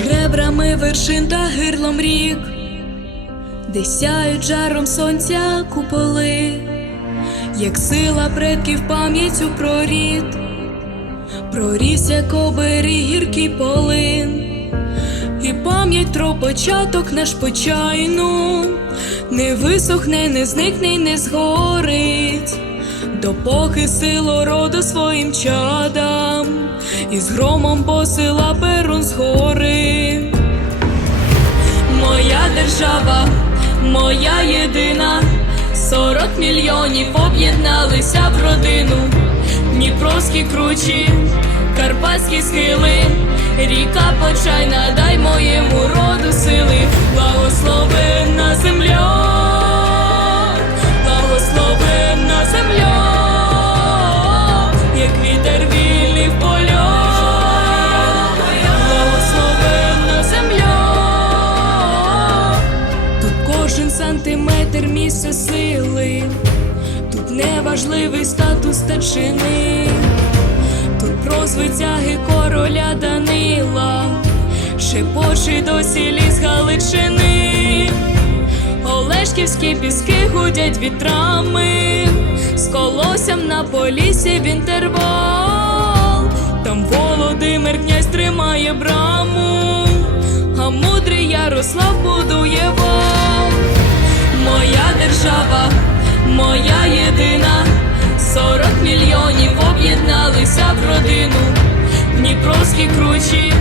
ребрами вершин та гирлом рік, де сяють жаром сонця куполи, як сила предків пам'яттю про рід, прорісся кобері гіркий полин, і пам'ять про початок наш почайну, не висохне, не зникне, й не згорить, допоки силу роду своїм чадам, і з громом посила перун гори. Моя держава, моя єдина, сорок мільйонів об'єдналися в родину, Дніпровські кручі, Карпатські схили, ріка почайна, дай сантиметр місце сили, тут неважливий статус старшини, тут про звитяги короля Данила, шепоче досі ліс Галичини, Олешківські піски гудять вітрами, з колоссям на полісі в інтервал, там Володимир князь тримає браму, а мудрий Ярослав будує вал. Сорок мільйонів об'єдналися в родину, Дніпровські кручі,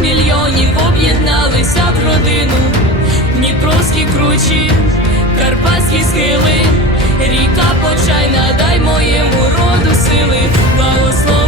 мільйонів об'єдналися в родину, Дніпровські кручі, карпатські схили, ріка почайна, дай моєму роду сили, благослови.